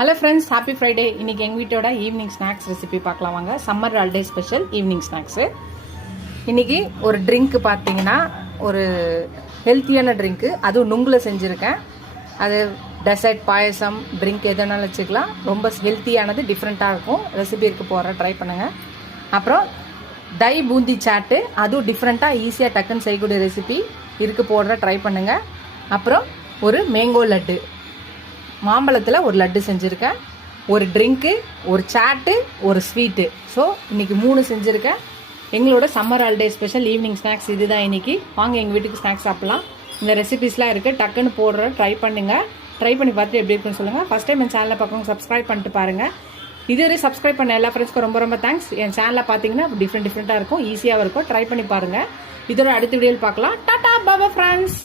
Hello friends, happy Friday. இன்னைக்கு எங்கள் வீட்டோட ஈவினிங் ஸ்நாக்ஸ் ரெசிபி பார்க்கலாம் வாங்க. Summer holiday special evening snacks. இன்னைக்கு ஒரு ட்ரிங்க்கு பார்த்தீங்கன்னா ஒரு ஹெல்த்தியான ட்ரிங்க்கு, அதுவும் நுங்கில் செஞ்சுருக்கேன். அது டெசர்ட், பாயசம், ட்ரிங்க் எதுனாலும் வச்சுக்கலாம். ரொம்ப ஹெல்த்தியானது, டிஃப்ரெண்ட்டாக இருக்கும். ரெசிபி இருக்கு, போடுற ட்ரை பண்ணுங்கள். அப்புறம் தை பூந்தி சாட்டு, அதுவும் டிஃப்ரெண்ட்டாக ஈஸியாக டக்குன்னு செய்யக்கூடிய ரெசிபி இருக்கு, போடுற ட்ரை பண்ணுங்கள். அப்புறம் ஒரு மேங்கோ லட்டு, மாம்பழத்தில் ஒரு லட்டு செஞ்சுருக்கேன். ஒரு ட்ரிங்க்கு, ஒரு சாட்டு, ஒரு ஸ்வீட்டு. ஸோ இன்றைக்கி 3 செஞ்சுருக்கேன். எங்களோட summer holiday special evening snacks இதுதான் இன்றைக்கி. வாங்க எங்கள் வீட்டுக்கு ஸ்நாக்ஸ் சாப்பிட்லாம். இந்த ரெசிபிஸ்லாம் இருக்குது, டக்குன்னு போடுற ட்ரை பண்ணுங்கள். ட்ரை பண்ணி பார்த்துட்டு எப்படி இருக்குன்னு சொல்லுங்கள். ஃபஸ்ட் டைம் என் சேனலில் பார்க்கணும், சப்ஸ்கிரைப் பண்ணிட்டு பாருங்கள். இதுவரை சப்ஸ்கிரைப் பண்ண எல்லா ஃப்ரெண்ட்ஸ்க்கும் ரொம்ப ரொம்ப தேங்க்ஸ். என் சேனலில் பார்த்தீங்கன்னா டிஃப்ரெண்ட்டாக இருக்கும், ஈஸியாக இருக்கும். ட்ரை பண்ணி பாருங்கள். இதோட அடுத்த வீடியோவில் பார்க்கலாம். டாடா பாபா ஃப்ரெண்ட்ஸ்.